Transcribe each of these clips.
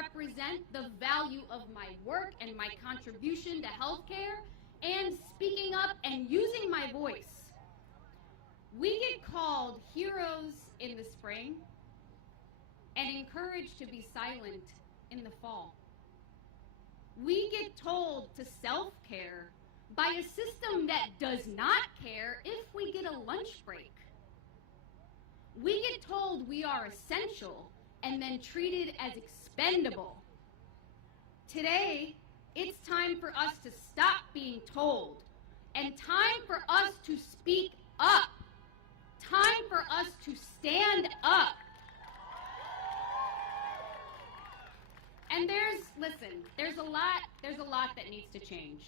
represent the value of my work and my contribution to healthcare and speaking up and using my voice. We get called heroes in the spring and encouraged to be silent in the fall. We get told to self-care by a system that does not care if we get a lunch break. We get told we are essential and then treated as expendable. Today, it's time for us to stop being told and time for us to speak up. Time for us to stand up. And there's a lot that needs to change.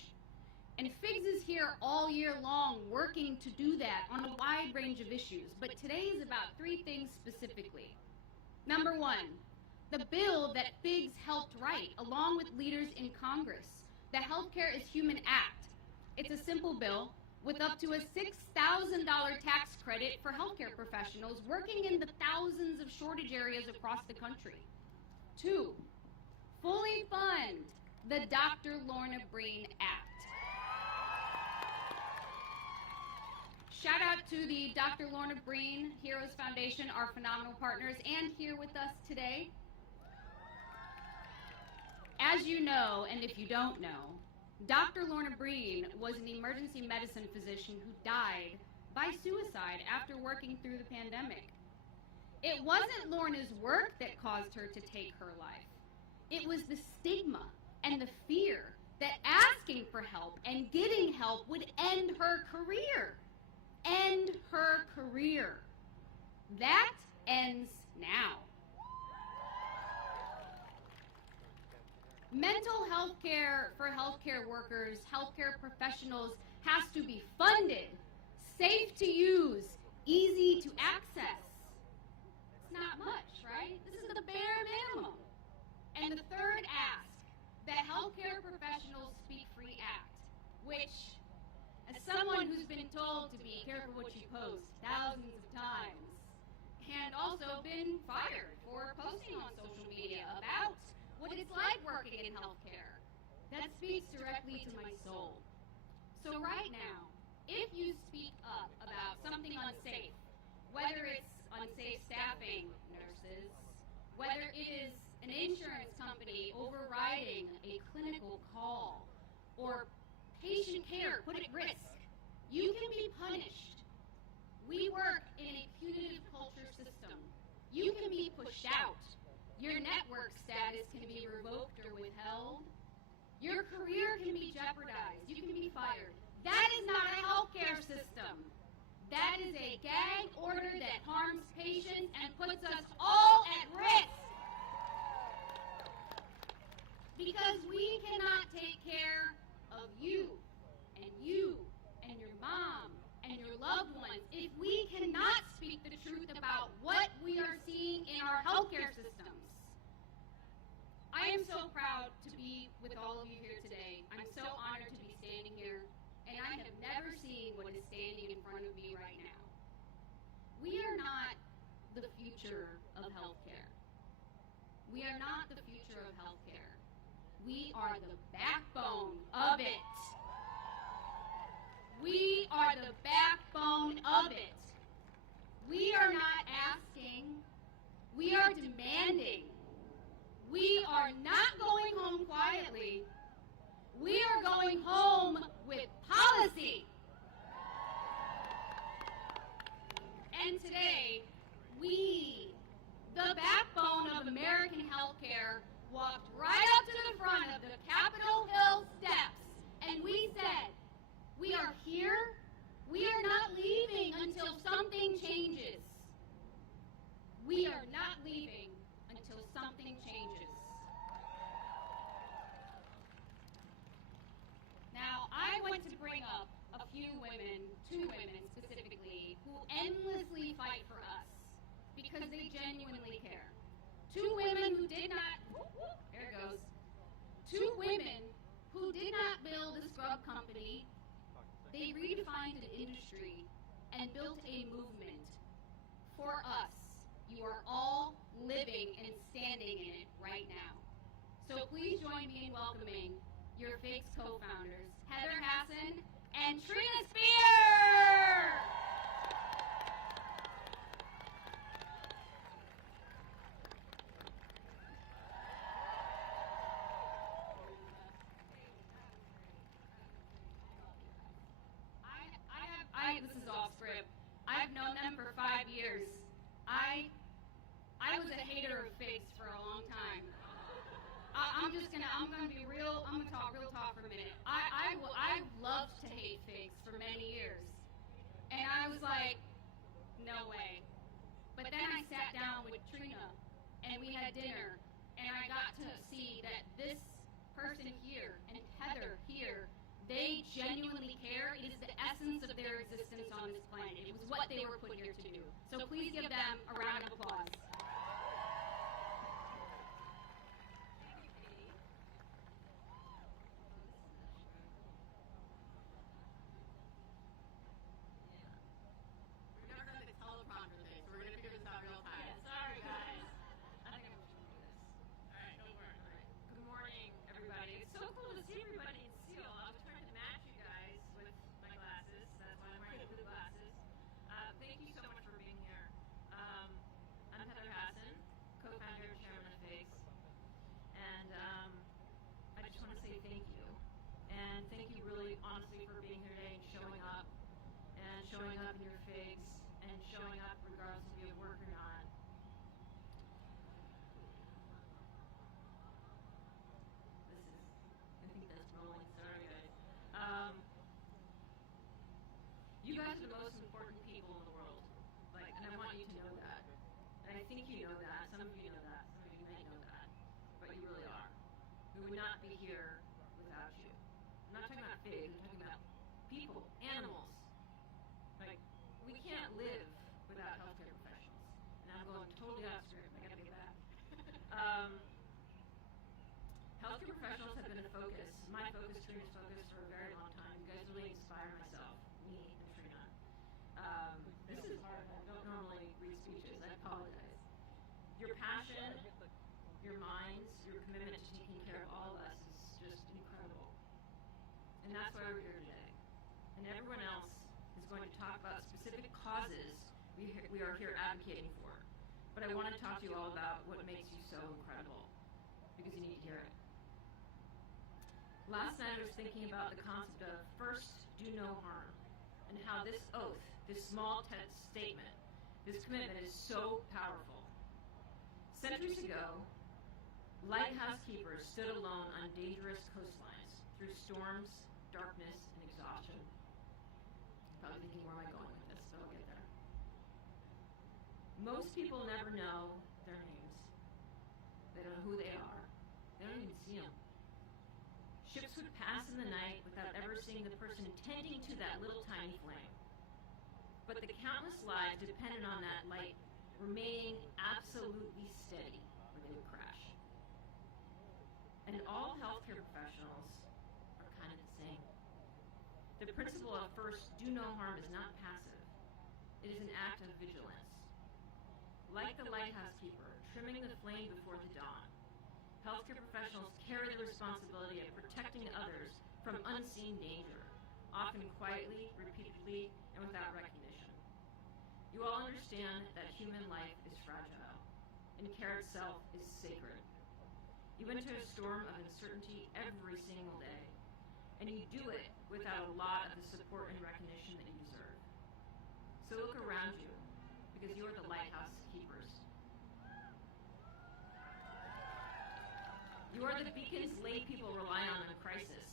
And FIGS is here all year long working to do that on a wide range of issues. But today is about 3 things specifically. Number 1, the bill that FIGS helped write along with leaders in Congress, the Healthcare is Human Act. It's a simple bill with up to a $6,000 tax credit for healthcare professionals working in the thousands of shortage areas across the country. 2, fully fund the Dr. Lorna Breen Act. Shout out to the Dr. Lorna Breen Heroes Foundation, our phenomenal partners, and here with us today. As you know, and if you don't know, Dr. Lorna Breen was an emergency medicine physician who died by suicide after working through the pandemic. It wasn't Lorna's work that caused her to take her life. It was the stigma and the fear that asking for help and getting help would end her career. End her career. That ends now. Mental health care for healthcare workers, healthcare professionals has to be funded, safe to use, easy to access. It's not much, right? This is the bare minimum. And the third ask, the Healthcare Professionals Speak Free Act, which, as someone who's been told to be careful what you post thousands of times, and also been fired for posting on social media about what it's like working in healthcare, that speaks directly to my soul. So right now, if you speak up about something unsafe, whether it's unsafe staffing nurses, whether it is an insurance company overriding a clinical call, or patient care put at risk, you can be punished. We work in a punitive culture system. You can be pushed out. Your network status can be revoked or withheld. Your career can be jeopardized. You can be fired. That is not a healthcare system. That is a gag order that harms patients and puts us all at risk. Because we cannot take care of you and your mom and your loved ones if we cannot speak the truth about what we are seeing in our healthcare systems. I am so proud to be with all of you here today. I'm so honored to be standing here, and I have never seen what is standing in front of me right now. We are not the future of healthcare. We are not the future of healthcare. We are the backbone of it. We are the backbone of it. We are not asking. We are demanding. We are not going home quietly. We are going home with policy. And today, we, the backbone of American healthcare, walked right up to the front of the Capitol Hill steps, and we said, we are here. We are not leaving until something changes. We are not leaving until something changes. Now, I want to bring up a few women, 2 women specifically, who endlessly fight for us because they genuinely care. 2 women who did not, there it goes, 2 women who did not build a scrub company. They redefined an industry and built a movement for us. You are all living and standing in it right now. So please join me in welcoming your FIGS co-founders, Heather Hassan and Trina Spear! This is off script. I've known them for 5 years. I was a hater of FIGS for a long time. I'm gonna be real. I'm gonna talk real talk for a minute. I loved to hate FIGS for many years, and I was like, no way. But then I sat down with Trina, and we had dinner, and I got to see that this person here and Heather here, they genuinely care. It is the essence of their existence on this planet. It was what they were put here to do. So please give them a round of applause. Honestly, for being here today and showing up in your FIGS and showing up regardless if you have work or not. I think that's rolling. Sorry, guys. You guys are the most important people in the world. And I want you to know that. And I think you know that. Some of you know that. Some of you may know that. But you really are. We would not be here without you. I'm not talking about FIGS, I'm talking about people, animals. We can't live without healthcare professionals. And I'm going totally off script, I gotta get back. Healthcare professionals have been a focus, my focus, Trina's focus, for a very long time. You guys really inspire myself, me and Trina. This is hard, I don't normally read speeches, I apologize. Your passion, your minds, your commitment to taking care of all of us is just incredible. And that's why we're here today. And everyone else is going to talk about specific causes we are here advocating for. But I want to talk to you all about what makes you so incredible, because you need to hear it. Last night I was thinking about the concept of first, do no harm, and how this oath, this small statement, this commitment is so powerful. Centuries ago, lighthouse keepers stood alone on dangerous coastlines through storms, darkness, and exhaustion. You're probably thinking, where am I going with this? But I'll get there. Most people never know their names. They don't know who they are. They don't even see them. Ships would pass in the night without ever seeing the person tending to that little tiny flame. But the countless lives depended on that light remaining absolutely steady, or they would crash. And all healthcare professionals are kind of the same. The principle of first, do no harm is not passive. It is an act of vigilance. Like the lighthouse keeper, trimming the flame before the dawn, healthcare professionals carry the responsibility of protecting others from unseen danger, often quietly, repeatedly, and without recognition. You all understand that human life is fragile, and care itself is sacred. You enter a storm of uncertainty every single day, and you do it without a lot of the support and recognition that you deserve. So look around you, because you are the lighthouse keepers. You are the beacons lay people rely on in crisis,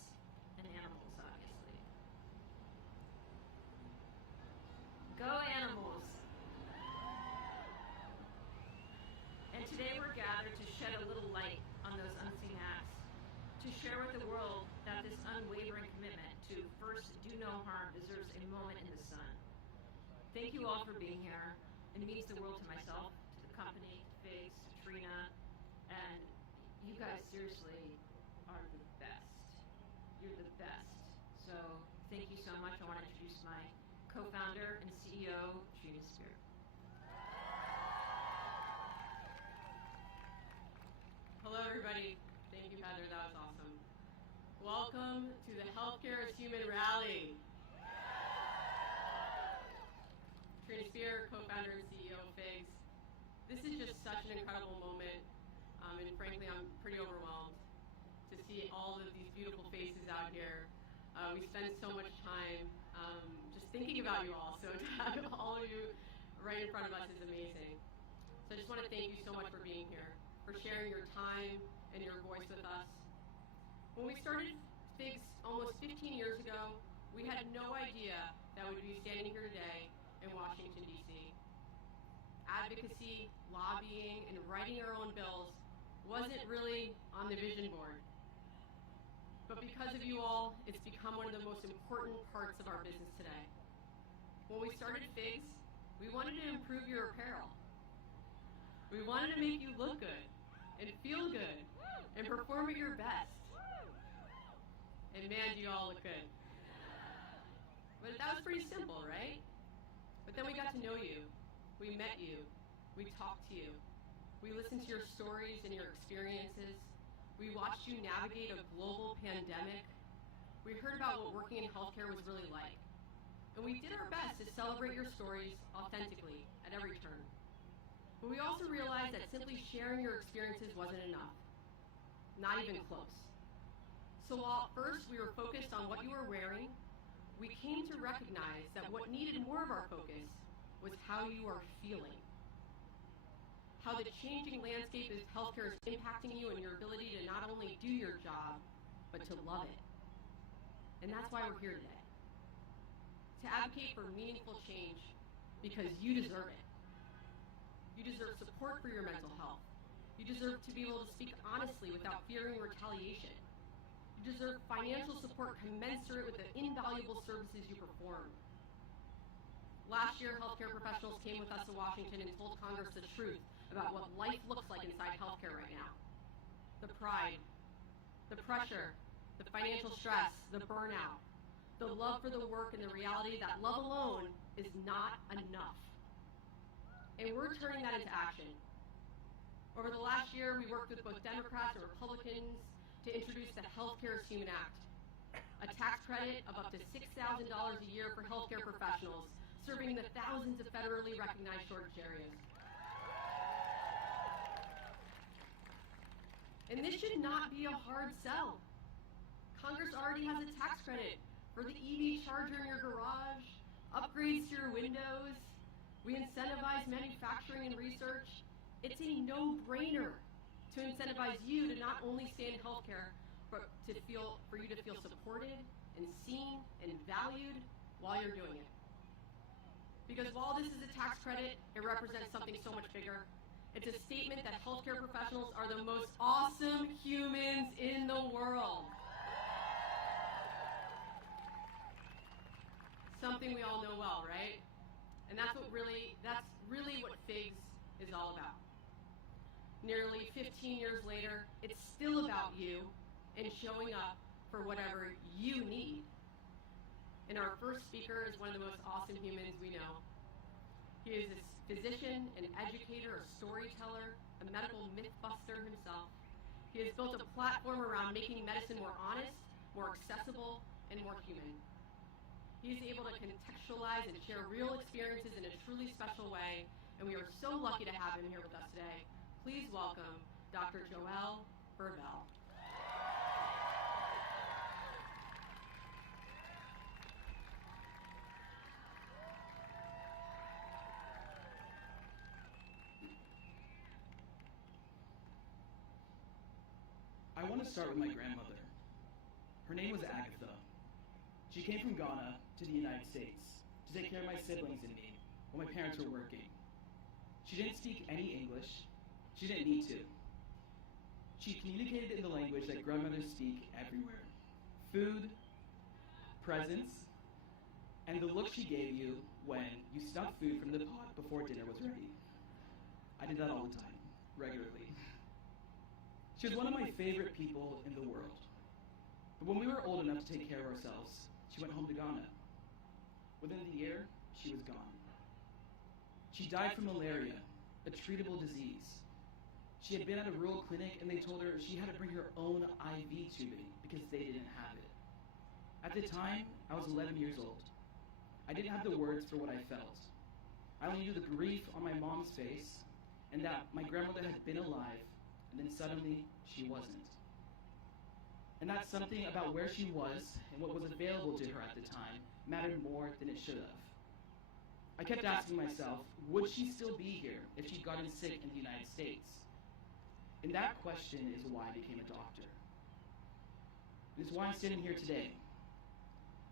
and animals, obviously. Go animals! And today we're gathered to shed a little light on those unseen acts, to share with the world that this unwavering commitment to first do no harm deserves a moment in the sun. Thank you all for being here. It means the world to myself, to the company, to FIGS, to Trina, and you guys seriously are the best. You're the best. So thank you so much. I want to introduce my co-founder and CEO, Trina Spear. Hello, everybody. Thank you, Heather. That was awesome. Welcome to the Healthcare is Human Rally. Trina Spear, co-founder and CEO of FIGS. This is just such an incredible moment, and frankly, I'm pretty overwhelmed to see all of these beautiful faces out here. We spend so much time just thinking about you all, so to have all of you right in front of us is amazing. So I just want to thank you so much for being here, for sharing your time and your voice with us. When we started FIGS almost 15 years ago, we had no idea that we'd be standing here today in Washington, D.C. Advocacy, lobbying, and writing our own bills wasn't really on the vision board. But because of you all, it's become one of the most important parts of our business today. When we started FIGS, we wanted to improve your apparel. We wanted to make you look good and feel good and perform at your best. And man, do you all look good. But that was pretty simple, right? But then we got to know you. We met you. We talked to you. We listened to your stories and your experiences. We watched you navigate a global pandemic. We heard about what working in healthcare was really like. And we did our best to celebrate your stories authentically at every turn. But we also realized that simply sharing your experiences wasn't enough. Not even close. So while at first we were focused on what you were wearing, we came to recognize that what needed more of our focus was how you are feeling. How the changing landscape of healthcare is impacting you and your ability to not only do your job, but to love it. And that's why we're here today. To advocate for meaningful change because you deserve it. You deserve support for your mental health. You deserve to be able to speak honestly without fearing retaliation. You deserve financial support commensurate with the invaluable services you perform. Last year, healthcare professionals came with us to Washington and told Congress the truth about what life looks like inside healthcare right now. The pride, the pressure, the financial stress, the burnout, the love for the work, and the reality that love alone is not enough. And we're turning that into action. Over the last year, we worked with both Democrats and Republicans to introduce the Healthcare is Human Act, a tax credit of up to $6,000 a year for healthcare professionals, serving the thousands of federally recognized shortage areas. And this should not be a hard sell. Congress already has a tax credit for the EV charger in your garage, upgrades to your windows. We incentivize manufacturing and research. It's a no-brainer to incentivize you to not only stay in healthcare, but for you to feel supported and seen and valued while you're doing it. Because while this is a tax credit, it represents something so much bigger. It's a statement that healthcare professionals are the most awesome humans in the world. Something we all know well, right? And that's really what FIGS is all about. Nearly 15 years later, it's still about you and showing up for whatever you need. And our first speaker is one of the most awesome humans we know. He is a physician, an educator, a storyteller, a medical mythbuster himself. He has built a platform around making medicine more honest, more accessible, and more human. He is able to contextualize and share real experiences in a truly special way, and we are so lucky to have him here with us today. Please welcome Dr. Joelle Burvell. I want to start with my grandmother. Her name was Agatha. She came from Ghana to the United States to take care of my siblings and me while my parents were working. She didn't speak any English. She didn't need to. She communicated in the language that grandmothers speak everywhere. Food, presents, and the look she gave you when you snuck food from the pot before dinner was ready. I did that all the time, regularly. She was one of my favorite people in the world. But when we were old enough to take care of ourselves, she went home to Ghana. Within the year, she was gone. She died from malaria, a treatable disease. She had been at a rural clinic and they told her she had to bring her own IV tubing because they didn't have it. At the time, I was 11 years old. I didn't have the words for what I felt. I only knew the grief on my mom's face and that my grandmother had been alive and then suddenly she wasn't. And that something about where she was and what was available to her at the time mattered more than it should have. I kept asking myself, would she still be here if she'd gotten sick in the United States? And that question is why I became a doctor. It's why I'm sitting here today.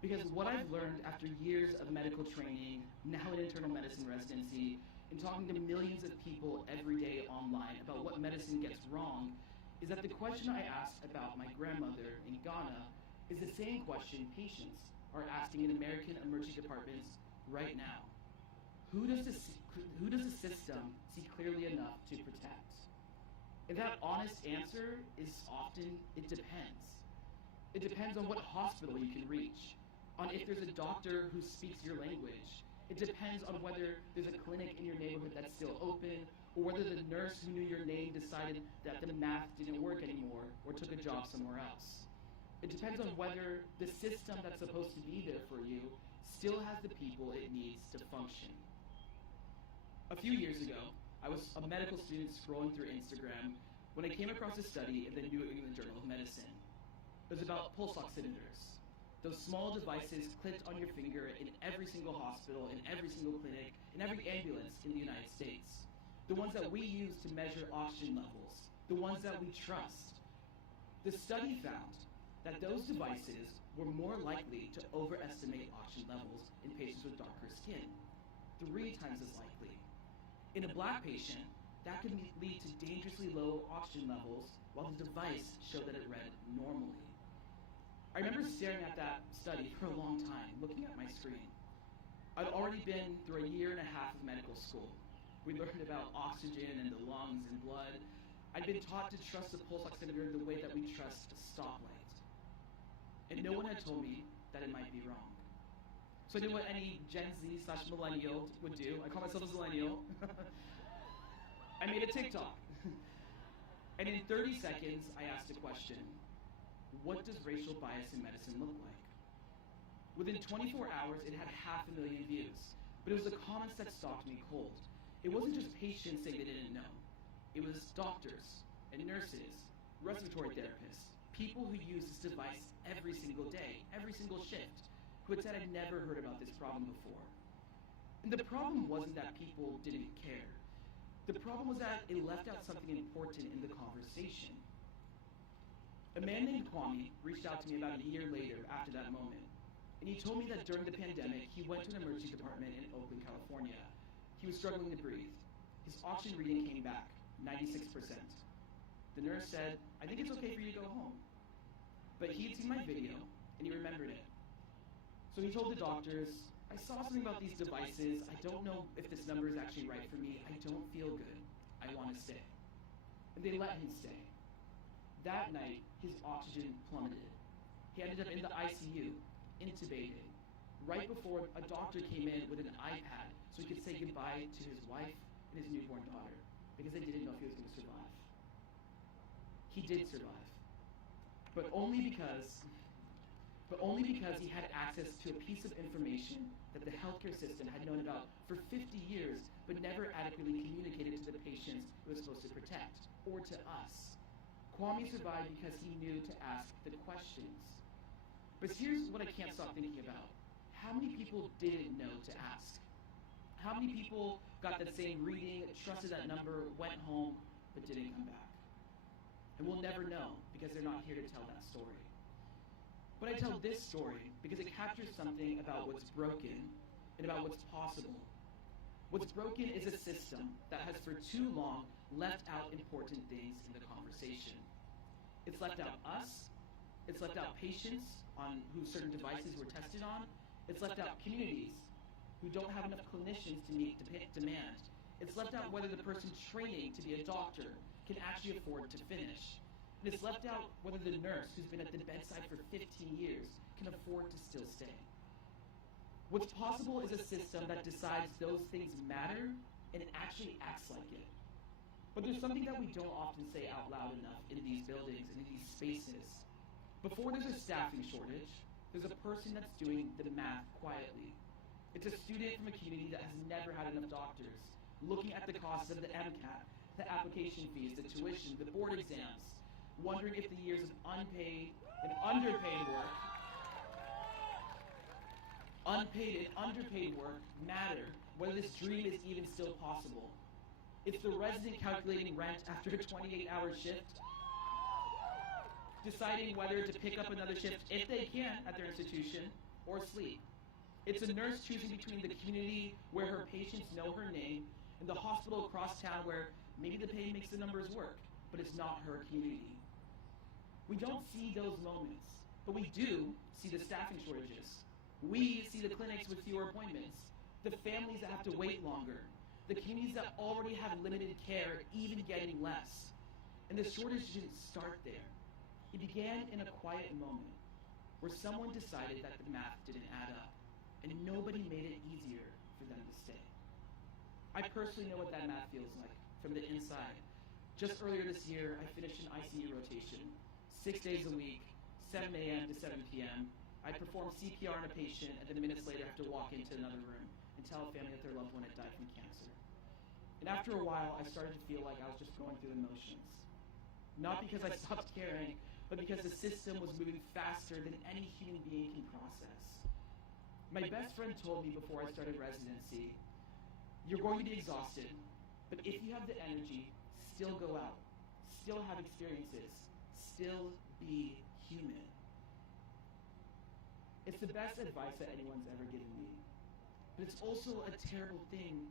Because what I've learned after years of medical training, now an internal medicine residency, and talking to millions of people every day online about what medicine gets wrong, is that the question I asked about my grandmother in Ghana is the same question patients are asking in American emergency departments right now. Who does the system see clearly enough to protect? And that honest answer is often, it depends. It depends on what hospital you can reach, on if there's a doctor who speaks your language. It depends on whether there's a clinic in your neighborhood that's still open, or whether the nurse who knew your name decided that the math didn't work anymore or took a job somewhere else. It depends on whether the system that's supposed to be there for you still has the people it needs to function. A few years ago, I was a medical student scrolling through Instagram when I came across a study in the New England Journal of Medicine. It was about pulse oximeters, those small devices clipped on your finger in every single hospital, in every single clinic, in every ambulance in the United States. The ones that we use to measure oxygen levels, the ones that we trust. The study found that those devices were more likely to overestimate oxygen levels in patients with darker skin, 3 times as likely. In a black patient, that could lead to dangerously low oxygen levels while the device showed that it read normally. I remember staring at that study for a long time, looking at my screen. I'd already been through a year and a half of medical school. We learned about oxygen and the lungs and blood. I'd been taught to trust the pulse oximeter the way that we trust a stoplight. And no one had told me that it might be wrong. So I did what any Gen Z/millennial would do. I call myself a millennial. I made a TikTok. And in 30 seconds, I asked a question. What does racial bias in medicine look like? Within 24 hours, it had 500,000 views. But it was the comments that stopped me cold. It wasn't just patients saying they didn't know. It was doctors and nurses, respiratory therapists, people who use this device every single day, every single shift, who had said I'd never heard about this problem before. And the problem wasn't that people didn't care. The problem was that it left out something important in the conversation. A man named Kwame reached out to me about a year later after that moment, and he told me that during the pandemic, he went to an emergency department in Oakland, California. He was struggling to breathe. His oxygen reading came back, 96%. The nurse said, "I think it's okay for you to go home." But he had seen my video, and he remembered it. So he told the doctors, "I saw something about these devices. I don't know if this number is actually right for me. I don't feel good. I want to stay." And they let him stay. That night, his oxygen plummeted. He ended up in the ICU, intubated, right before a doctor came in with an iPad so he could say goodbye to his wife and his newborn daughter, because they didn't know if he was going to survive. He did survive, but only because he had access to a piece of information that the healthcare system had known about for 50 years, but never adequately communicated to the patients it was supposed to protect, or to us. Kwame survived because he knew to ask the questions. But here's what I can't stop thinking about. How many people didn't know to ask? How many people got that same reading, trusted that number, went home, but didn't come back? And we'll never know because they're not here to tell that story. But I tell this story because it captures something about what's broken and about what's possible. What's broken is a system that has for too long left out important things in the conversation. It's left out us, it's left out patients on who certain devices were tested on, it's left out communities who don't have enough clinicians to meet demand. It's left out whether the person training to be a doctor can actually afford to finish. And it's left out whether the nurse who's been at the bedside for 15 years can afford to still stay. What's possible is a system that decides those things matter and actually acts like it. But there's something that we don't often say out loud enough in these buildings and in these spaces. Before there's a staffing shortage, there's a person that's doing the math quietly. It's a student from a community that has never had enough doctors, looking at the costs of the MCAT, the application fees, the tuition, the board exams, wondering if the years of unpaid and underpaid work matter, whether this dream is even still possible. It's the resident calculating rent after a 28-hour shift, deciding whether to pick up another shift if they can at their institution or sleep. It's a nurse choosing between the community where her patients know her name and the hospital across town where maybe the pay makes the numbers work, but it's not her community. We don't see those moments, but we do see the staffing shortages. We see the clinics with fewer appointments, the families that have to wait longer, the communities that already have limited care even getting less. And the shortage didn't start there. It began in a quiet moment where someone decided that the math didn't add up, and nobody made it easier for them to stay. I personally know what that math feels like from the inside. Just earlier this year, I finished an ICU rotation, 6 days a week, 7 a.m. to 7 p.m. I'd perform CPR on a patient, and then minutes later I have to walk into another room and tell a family that their loved one had died from cancer. And after a while, I started to feel like I was just going through the motions. Not because I stopped caring, but because the system was moving faster than any human being can process. My best friend told me before I started residency, you're going to be exhausted, but if you have the energy, still go out, still have experiences, still be human. It's the best advice that anyone's ever given me, but it's also a terrible thing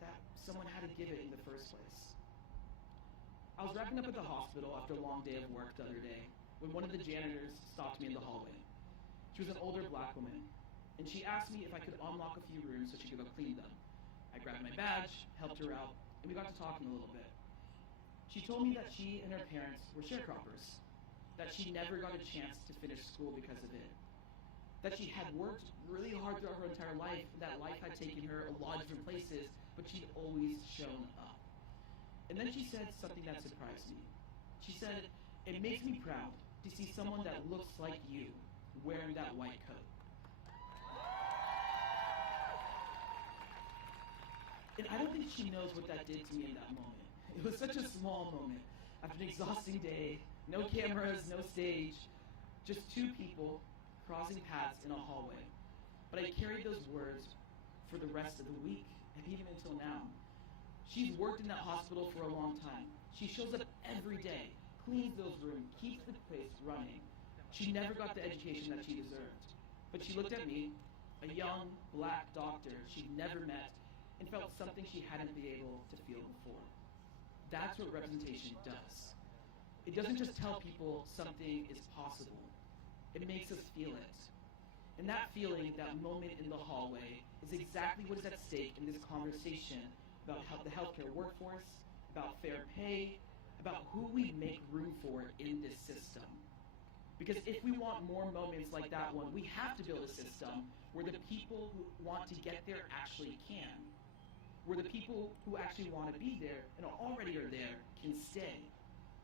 that someone had to give it in the first place. I was wrapping up at the hospital after a long day of work the other day when one of the janitors stopped me in the hallway. She was an older black woman, and she asked me if I could unlock a few rooms so she could go clean them. I grabbed my badge, helped her out, and we got to talking a little bit. She told me that she and her parents were sharecroppers, that she never got a chance to finish school because of it, that she had worked really hard throughout her entire life, that life had taken her a lot of different places, but she'd always shown up. And then she said something that surprised me. She said, "It makes me proud to see someone that looks like you wearing that white coat." And I don't think she knows what that did to me in that moment. It was such a small moment. After an exhausting day, no cameras, no stage, just two people crossing paths in a hallway. But I carried those words for the rest of the week, and even until now. She's worked in that hospital for a long time. She shows up every day, cleans those rooms, keeps the place running. She never got the education that she deserved. But she looked at me, a young black doctor she'd never met, and felt something she hadn't been able to feel before. That's what representation does. It doesn't just tell people something is possible. It makes us feel it. And that feeling, that moment in the hallway, is exactly what is at stake in this conversation about the healthcare workforce, about fair pay, about who we make room for in this system. Because if we want more moments like that one, we have to build a system where the people who want to get there actually can. Where the people who actually want to be there and already are there can stay.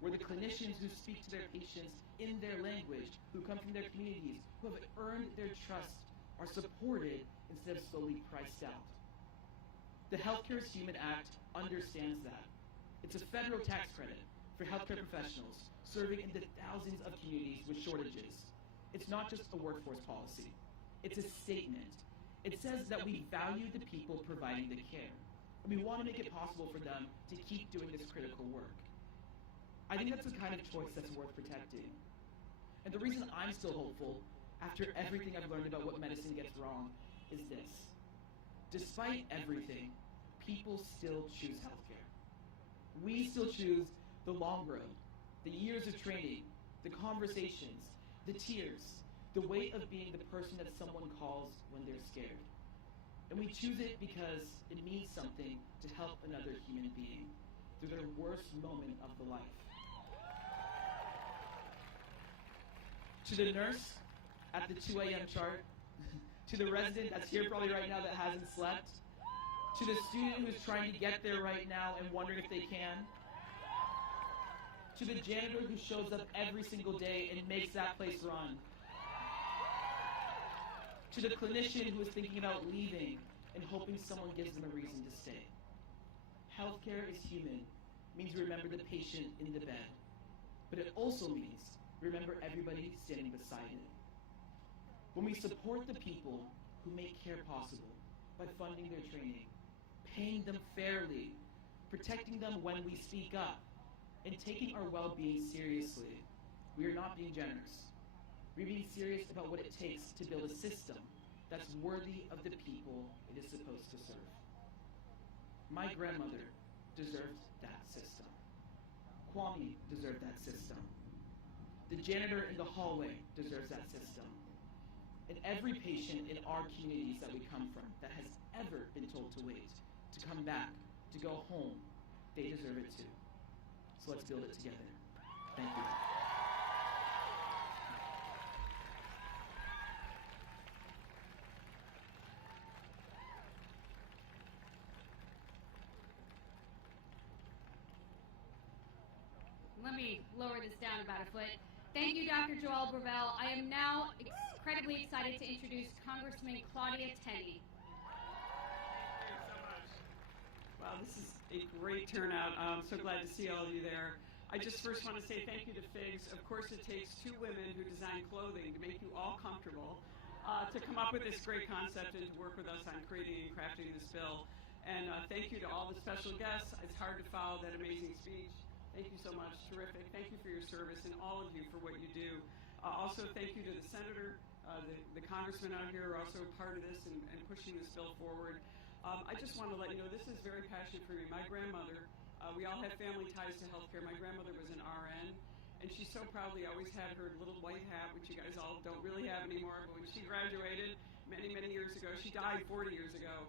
Where the clinicians who speak to their patients in their language, who come from their communities, who have earned their trust, are supported instead of slowly priced out. The Healthcare is Human Act understands that. It's a federal tax credit for healthcare professionals serving in the thousands of communities with shortages. It's not just a workforce policy. It's a statement. It says that we value the people providing the care, and we want to make it possible for them to keep doing this critical work. I think that's the kind of choice that's worth protecting. And the reason I'm still hopeful, after everything I've learned about what medicine gets wrong, is this. Despite everything, people still choose healthcare. We still choose the long road, the years of training, the conversations, the tears, the weight of being the person that someone calls when they're scared. And we choose it because it means something to help another human being through their worst moment of the life. To the nurse at the 2 a.m. chart, to the resident that's here probably right now that hasn't slept, to the student who's trying to get there right now and wondering if they can, to the janitor who shows up every single day and makes that place run, to the clinician who is thinking about leaving and hoping someone gives them a reason to stay. Healthcare is human, means remember the patient in the bed, but it also means remember everybody standing beside it. When we support the people who make care possible by funding their training, paying them fairly, protecting them when we speak up, and taking our well-being seriously, we are not being generous. We're being serious about what it takes to build a system that's worthy of the people it is supposed to serve. My grandmother deserved that system. Kwame deserved that system. The janitor in the hallway deserves that system. And every patient in our communities that we come from that has ever been told to wait, to come back, to go home, they deserve it too. So let's build it together. Thank you. Let me lower this down about a foot. Thank you, Dr. Joelle Brevel. I am now incredibly excited to introduce Congressman Claudia Tenney. Thank you so much. Wow, this is a great turnout. I'm so glad to see all of you there. I just first want to say thank you to FIGS. Of course, it takes two women who design clothing to make you all comfortable to come up with this great concept and to work with us on creating and crafting this bill. And thank you to all the special guests. It's hard to follow that amazing speech. Thank you so much. Terrific. Thank you for your service and all of you for what you do. Also, thank you to the senator, the congressman out here are also part of this and pushing this bill forward. I just want to let you know this is very passionate for me. My grandmother, we all have family ties to healthcare. My grandmother was an RN, and she so proudly always had her little white hat, which you guys all don't really have anymore, but when she graduated many, many years ago, she died 40 years ago,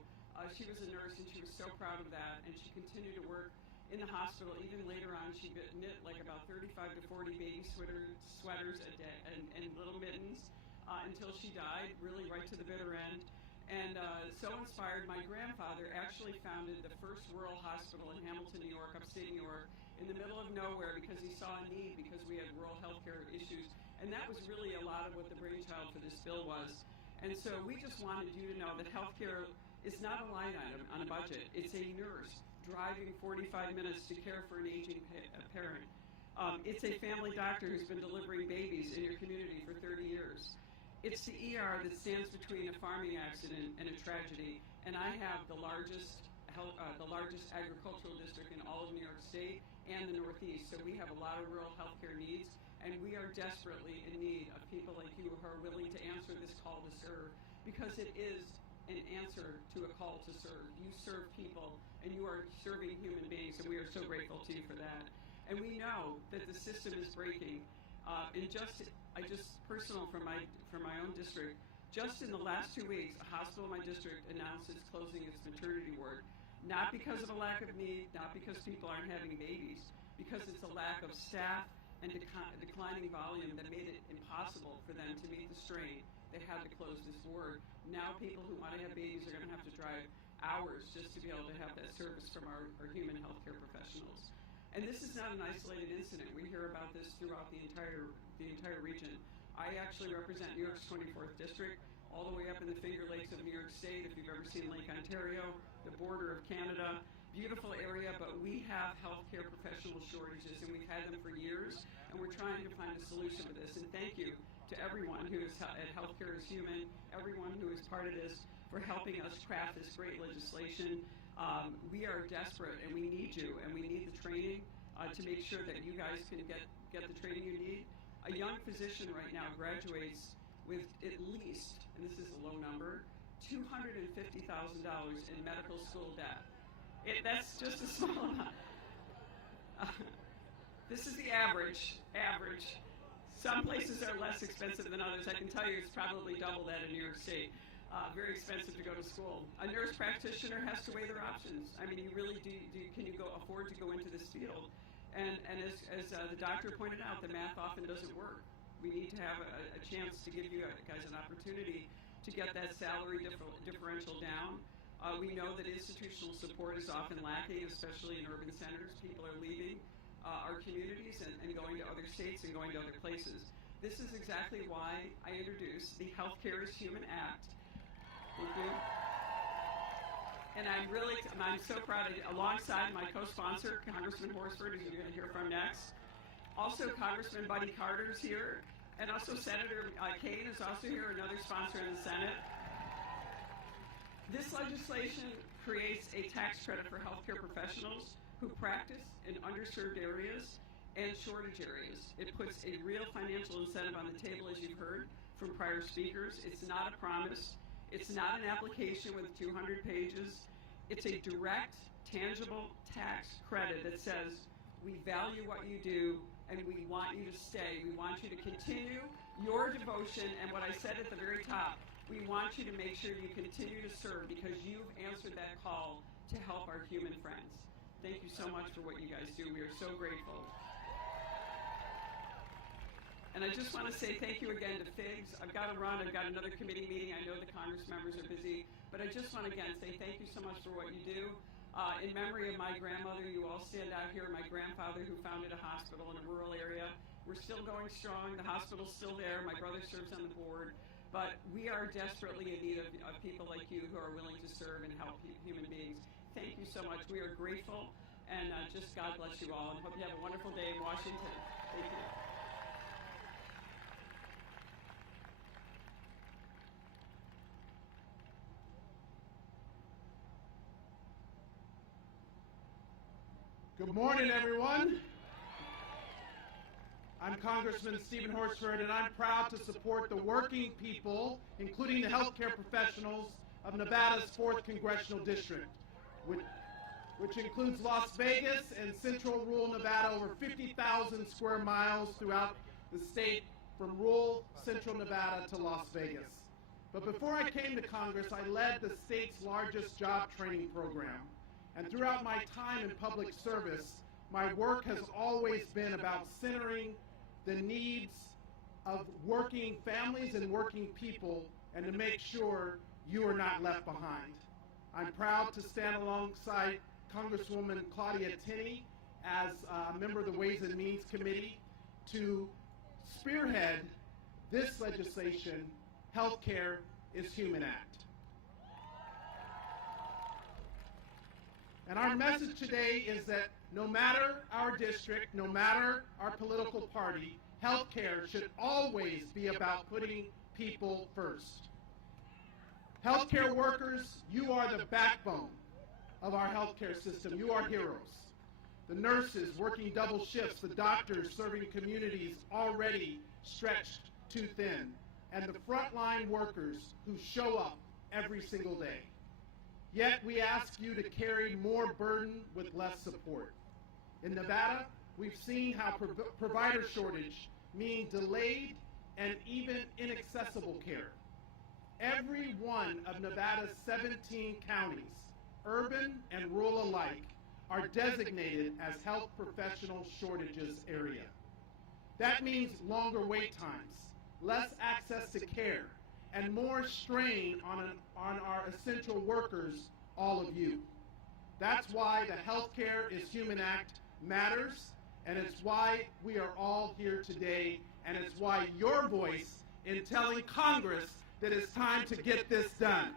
she was a nurse and she was so proud of that, and she continued to work in the hospital. Even later on, she knit like about 35 to 40 baby sweaters a day and little mittens until she died, really right to the bitter end. And so inspired, my grandfather actually founded the first rural hospital in Hamilton, New York, upstate New York, in the middle of nowhere because he saw a need because we had rural healthcare issues. And that was really a lot of what the brainchild for this bill was. And so we just wanted you to know that healthcare is not a line item on a budget. It's a nurse driving 45 minutes to care for an aging parent. It's a family doctor who's been delivering babies in your community for 30 years. It's the ER that stands between a farming accident and a tragedy, and I have the largest agricultural district in all of New York State and the Northeast, so we have a lot of rural healthcare needs, and we are desperately in need of people like you who are willing to answer this call to serve, because it is an answer to a call to serve. You serve people, and you are serving human beings, and we are so grateful to you for that. And we know that the system is breaking. Personal from my own district, just in the last 2 weeks, a hospital in my district announced it's closing its maternity ward, not because of a lack of need, not because people aren't having babies, because it's a lack of staff and declining volume that made it impossible for them to meet the strain. They had to close this ward. Now people who want to have babies are going to have to drive hours just to be able to have that service from our human healthcare professionals. And this is not an isolated incident. We hear about this throughout the entire region. I actually represent New York's 24th district, all the way up in the Finger Lakes of New York State, if you've ever seen Lake Ontario, the border of Canada. Beautiful area, but we have healthcare professional shortages, and we've had them for years, and we're trying to find a solution to this. And thank you to everyone who is at Healthcare is Human, everyone who is part of this, for helping us craft this great legislation. We are desperate, and we need you, and we need the training to make sure that you guys can get the training you need. A young physician right now graduates with at least, and this is a low number, $250,000 in medical school debt. That's just a small amount. This is the average. Some places are less expensive than others. I can tell you it's probably double that in New York State. Very expensive to go to school. A nurse practitioner has to weigh their options. I mean, you really can you afford to go into this field? And as the doctor pointed out, the math often doesn't work. We need to have a chance to give you guys an opportunity to get that salary differential down. We know that institutional support is often lacking, especially in urban centers. People are leaving. our communities and going to other states and going to other places. This is exactly why I introduced the Healthcare is Human Act. Thank you. And I'm so proud of, alongside my co-sponsor, Congressman Horsford, who you're going to hear from next. Also, Congressman Buddy Carter's here, and also Senator Kane is also here, another sponsor in the Senate. This legislation creates a tax credit for healthcare professionals who practice in underserved areas and shortage areas. It puts a real financial incentive on the table, as you've heard from prior speakers. It's not a promise. It's not an application with 200 pages. It's a direct, tangible tax credit that says, we value what you do and we want you to stay. We want you to continue your devotion, and what I said at the very top, we want you to make sure you continue to serve because you've answered that call to help our human friends. Thank you so much for what you guys do. We are so grateful. And I just want to say thank you again to FIGS. I've got to run. I've got another committee meeting. I know the Congress members are busy. But I just want to again say thank you so much for what you do. In memory of my grandmother, you all stand out here, my grandfather who founded a hospital in a rural area. We're still going strong. The hospital's still there. My brother serves on the board. But we are desperately in need of people like you who are willing to serve and help human beings. Thank you so much. We are grateful. And just God bless you all. And hope you have a wonderful day in Washington. Thank you. Good morning, everyone. I'm Congressman Stephen Horsford, and I'm proud to support the working people, including the healthcare professionals of Nevada's 4th Congressional District, which includes Las Vegas and central rural Nevada, over 50,000 square miles throughout the state from rural central Nevada to Las Vegas. But before I came to Congress, I led the state's largest job training program. And throughout my time in public service, my work has always been about centering the needs of working families and working people and to make sure you are not left behind. I'm proud to stand alongside Congresswoman Claudia Tenney as a member of the Ways and Means Committee to spearhead this legislation, Healthcare is Human Act. And our message today is that no matter our district, no matter our political party, healthcare should always be about putting people first. Healthcare workers, you are the backbone of our healthcare system. You are heroes. The nurses working double shifts, the doctors serving communities already stretched too thin, and the frontline workers who show up every single day. Yet we ask you to carry more burden with less support. In Nevada, we've seen how provider shortage means delayed and even inaccessible care. Every one of Nevada's 17 counties, urban and rural alike, are designated as health professional shortages area. That means longer wait times, less access to care, and more strain on our essential workers, all of you. That's why the Healthcare is Human Act matters, and it's why we are all here today, and it's why your voice in telling Congress that it's time to get this done.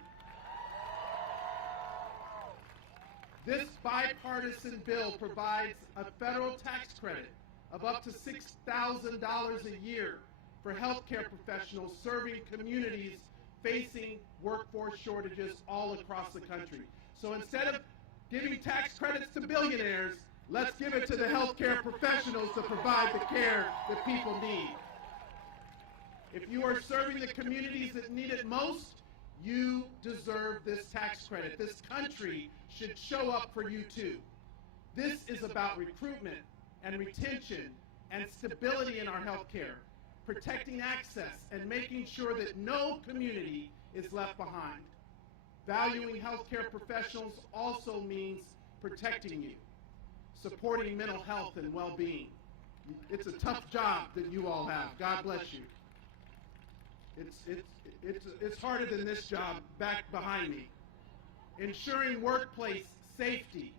This bipartisan bill provides a federal tax credit of up to $6,000 a year for healthcare professionals serving communities facing workforce shortages all across the country. So instead of giving tax credits to billionaires, let's give it to the healthcare professionals to provide the care that people need. If you are serving the communities that need it most, you deserve this tax credit. This country should show up for you too. This is about recruitment and retention and stability in our healthcare, protecting access and making sure that no community is left behind. Valuing healthcare professionals also means protecting you, supporting mental health and well-being. It's a tough job that you all have. God bless you. It's harder than this job back behind me. Ensuring workplace safety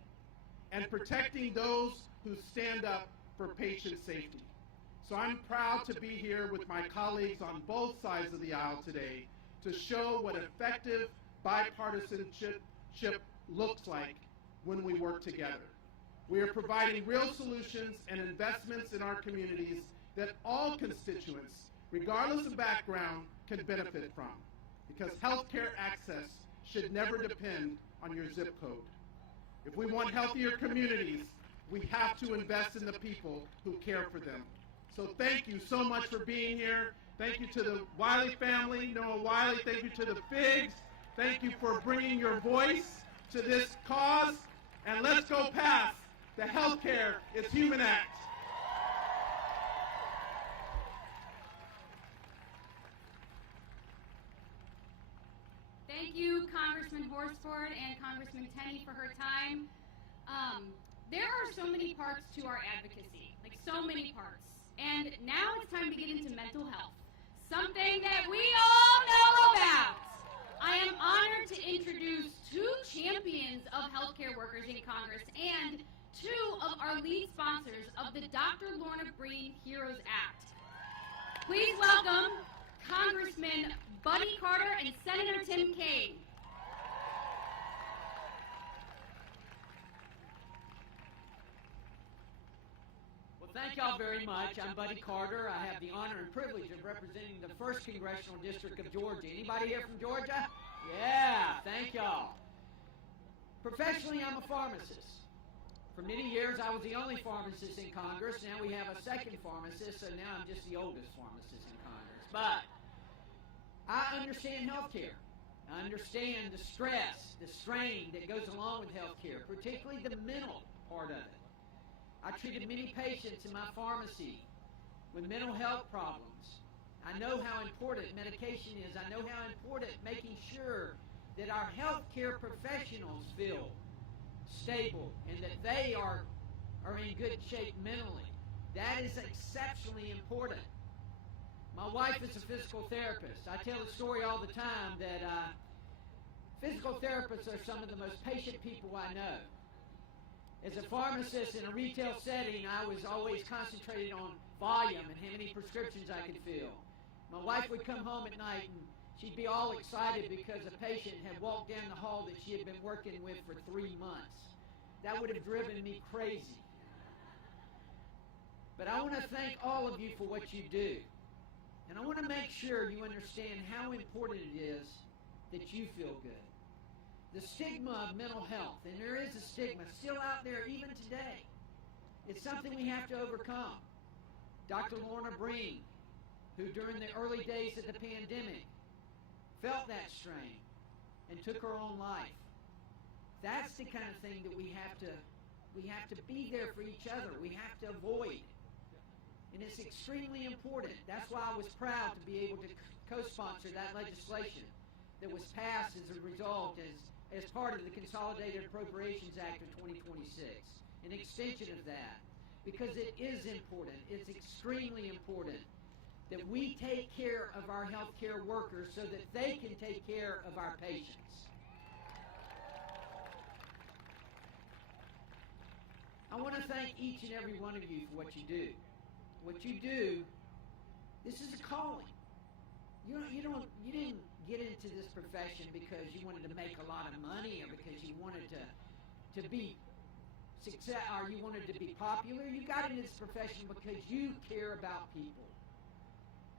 and protecting those who stand up for patient safety. So I'm proud to be here with my colleagues on both sides of the aisle today to show what effective bipartisanship looks like when we work together. We are providing real solutions and investments in our communities that all constituents, regardless of background, can benefit from, because healthcare access should never depend on your zip code. If we want healthier communities, we have to invest in the people who care for them. So thank you so much for being here. Thank you to the Wiley family, Noah Wyle. Thank you to the Figs. Thank you for bringing your voice to this cause. And let's go past the Healthcare is Human Act. Thank you, Congressman Horsford and Congressman Tenney, for her time. There are so many parts to our advocacy, like so many parts. And now it's time to get into mental health, something that we all know about. I am honored to introduce two champions of healthcare workers in Congress and two of our lead sponsors of the Dr. Lorna Breen Heroes Act. Please welcome Congressman Buddy Carter and Senator Tim Kaine. Thank y'all very much. I'm Buddy Carter. I have the honor and privilege of representing the 1st Congressional District of Georgia. Anybody here from Georgia? Yeah, thank y'all. Professionally, I'm a pharmacist. For many years, I was the only pharmacist in Congress. Now we have a second pharmacist, so now I'm just the oldest pharmacist in Congress. But I understand healthcare. I understand the stress, the strain that goes along with healthcare, particularly the mental part of it. I treated many patients in my pharmacy with mental health problems. I know how important medication is. I know how important making sure that our healthcare professionals feel stable and that they are in good shape mentally. That is exceptionally important. My wife is a physical therapist. I tell the story all the time that physical therapists are some of the most patient people I know. As a pharmacist in a retail setting, I was always concentrated on volume and how many prescriptions I could fill. My wife would come home at night and she'd be all excited because a patient had walked down the hall that she had been working with for 3 months. That would have driven me crazy. But I want to thank all of you for what you do. And I want to make sure you understand how important it is that you feel good. The stigma of mental health, and there is a stigma still out there even today. It's something we have to overcome. Dr. Lorna Breen, who during the early days of the pandemic felt that strain and took her own life. That's the kind of thing that we have to be there for each other. We have to avoid. And it's extremely important. That's why I was proud to be able to co-sponsor that legislation that was passed as a result as part of the Consolidated Appropriations Act of 2026, an extension of that, because it is important, it's extremely important that we take care of our healthcare workers so that they can take care of our patients. I want to thank each and every one of you for what you do. What you do, this is a calling. You didn't get into this profession because you wanted to make a lot of money or because you wanted to be success or you wanted to be popular. You got into this profession because you care about people.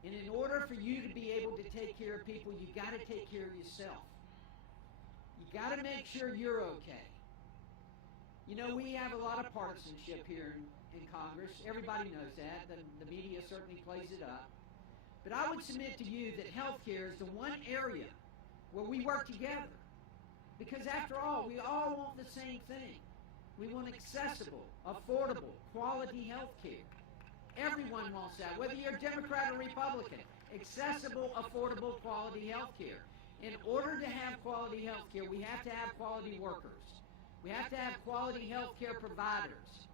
And in order for you to be able to take care of people, you got to take care of yourself. You got to make sure you're okay. You know, we have a lot of partisanship here in Congress. Everybody knows that. The media certainly plays it up. But I would submit to you that healthcare is the one area where we work together. Because after all, we all want the same thing. We want accessible, affordable, quality healthcare. Everyone wants that, whether you're Democrat or Republican. Accessible, affordable, quality healthcare. In order to have quality healthcare, we have to have quality workers. We have to have quality healthcare providers.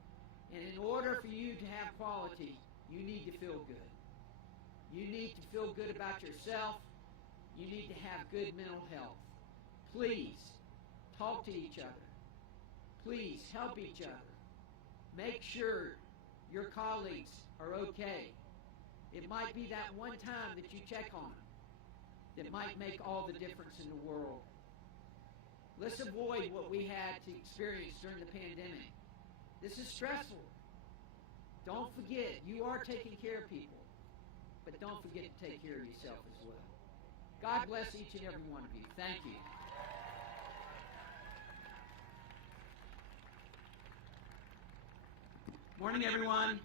And in order for you to have quality, you need to feel good. You need to feel good about yourself. You need to have good mental health. Please, talk to each other. Please, help each other. Make sure your colleagues are okay. It might be that one time that you check on them that might make all the difference in the world. Let's avoid what we had to experience during the pandemic. This is stressful. Don't forget, you are taking care of people, but don't forget to take care of yourself as well. God bless each and every one of you. Thank you. Morning, everyone.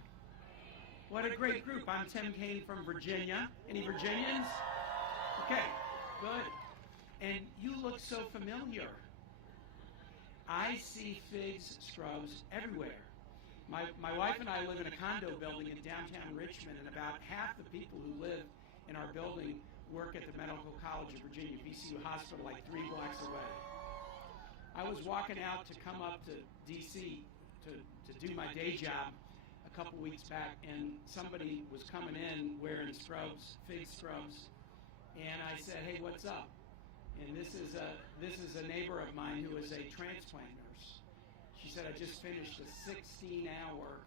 What a great group. I'm Tim Kaine from Virginia. Any Virginians? Okay, good. And you look so familiar. I see figs scrubs everywhere. My wife and I live in a condo building in downtown Richmond, and about half the people who live in our building work at the Medical College of Virginia, VCU Hospital, like 3 blocks away. I was walking out to come up to D.C. to do my day job a couple weeks back, and somebody was coming in wearing scrubs, fig scrubs, and I said, "Hey, what's up?" And this is a neighbor of mine who is a transplant nurse. She said, "I just finished a 16-hour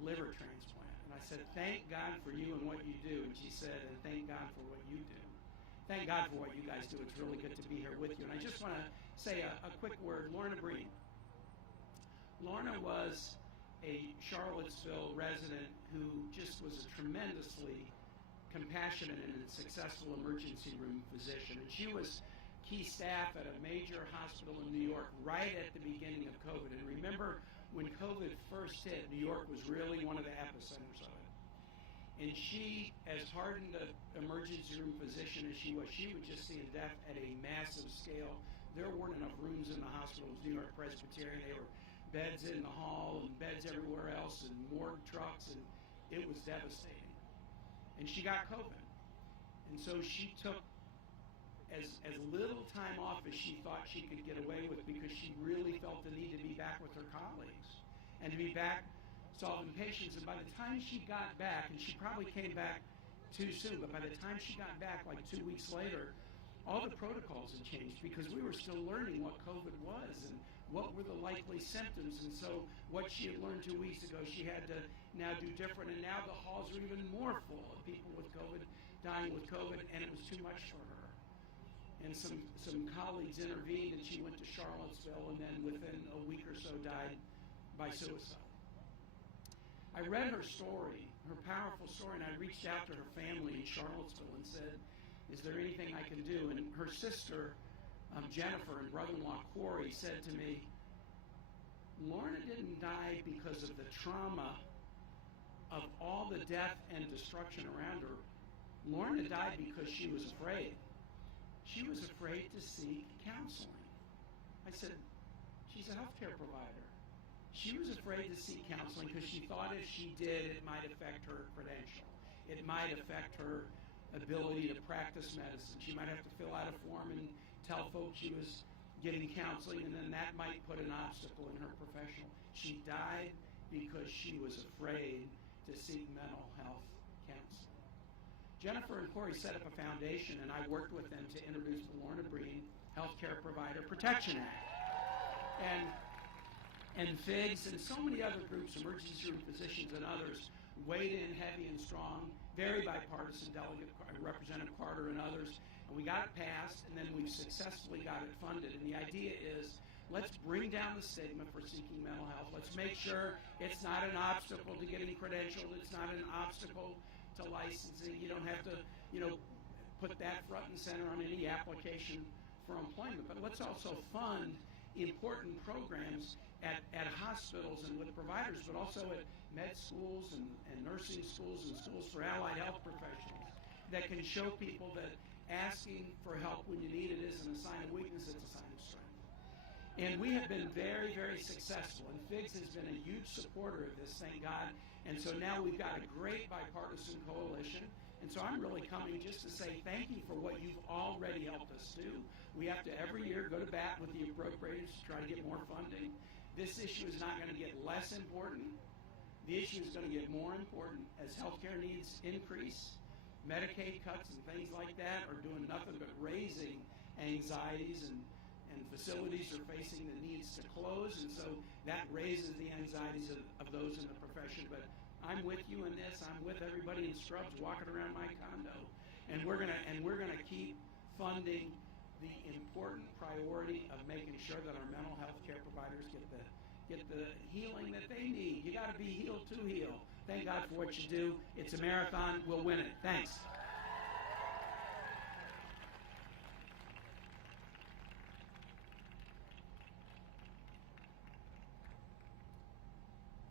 liver transplant." And I said, "Thank God for you and what you do." And she said, "And thank God for what you do." Thank God for what you guys do. It's really good to be here with you. And I just want to say a quick word. Lorna Breen. Lorna was a Charlottesville resident who just was a tremendously compassionate and successful emergency room physician. And she was key staff at a major hospital in New York right at the beginning of COVID. And remember, when COVID first hit, New York was really one of the epicenters of it. And she, as hardened an emergency room physician as she was just seeing death at a massive scale. There weren't enough rooms in the hospital. It was New York Presbyterian. They were beds in the hall and beds everywhere else and morgue trucks, and it was devastating. And she got COVID. And so she took as little time off as she thought she could get away with, because she really felt the need to be back with her colleagues and to be back solving patients. And by the time she got back, and she probably came back too soon, but by the time she got back, like 2 weeks later, all the protocols had changed, because we were still learning what COVID was and what were the likely symptoms. And so what she had learned 2 weeks ago, she had to now do different. And now the halls are even more full of people with COVID, dying with COVID, and it was too much for her. And some colleagues intervened, and she went to Charlottesville, and then within a week or so died by suicide. I read her story, her powerful story, and I reached out to her family in Charlottesville and said, "Is there anything I can do?" And her sister, Jennifer, and brother-in-law Corey said to me, "Lorna didn't die because of the trauma of all the death and destruction around her. Lorna died because she was afraid. She was afraid to seek counseling." I said, "She's a healthcare provider. She was afraid to seek counseling because she thought if she did, it might affect her credential. It might affect her ability to practice medicine. She might have to fill out a form and tell folks she was getting counseling, and then that might put an obstacle in her profession. She died because she was afraid to seek mental health counseling." Jennifer and Corey set up a foundation, and I worked with them to introduce the Lorna Breen Healthcare Provider Protection Act. And FIGS and so many other groups, emergency room physicians and others, weighed in heavy and strong, very bipartisan. Delegate Representative Carter and others, and we got it passed, and then we successfully got it funded. And the idea is, let's bring down the stigma for seeking mental health. Let's make sure it's not an obstacle to getting credentialed. It's not an obstacle to licensing. You don't have to, put that front and center on any application for employment. But let's also fund important programs at hospitals and with providers, but also at med schools and nursing schools and schools for allied health professionals that can show people that asking for help when you need it isn't a sign of weakness, it's a sign of strength. And we have been very, very successful, and FIGS has been a huge supporter of this, thank God. And so now we've got a great bipartisan coalition. And so I'm really coming just to say thank you for what you've already helped us do. We have to every year go to bat with the appropriators to try to get more funding. This issue is not going to get less important. The issue is going to get more important as healthcare needs increase. Medicaid cuts and things like that are doing nothing but raising anxieties and facilities are facing the needs to close, and so that raises the anxieties of those in the profession. But I'm with you in this. I'm with everybody in Scrubs walking around my condo, and we're gonna keep funding the important priority of making sure that our mental health care providers get the healing that they need. You got to be healed to heal. Thank God for what you do. It's a marathon. We'll win it. Thanks.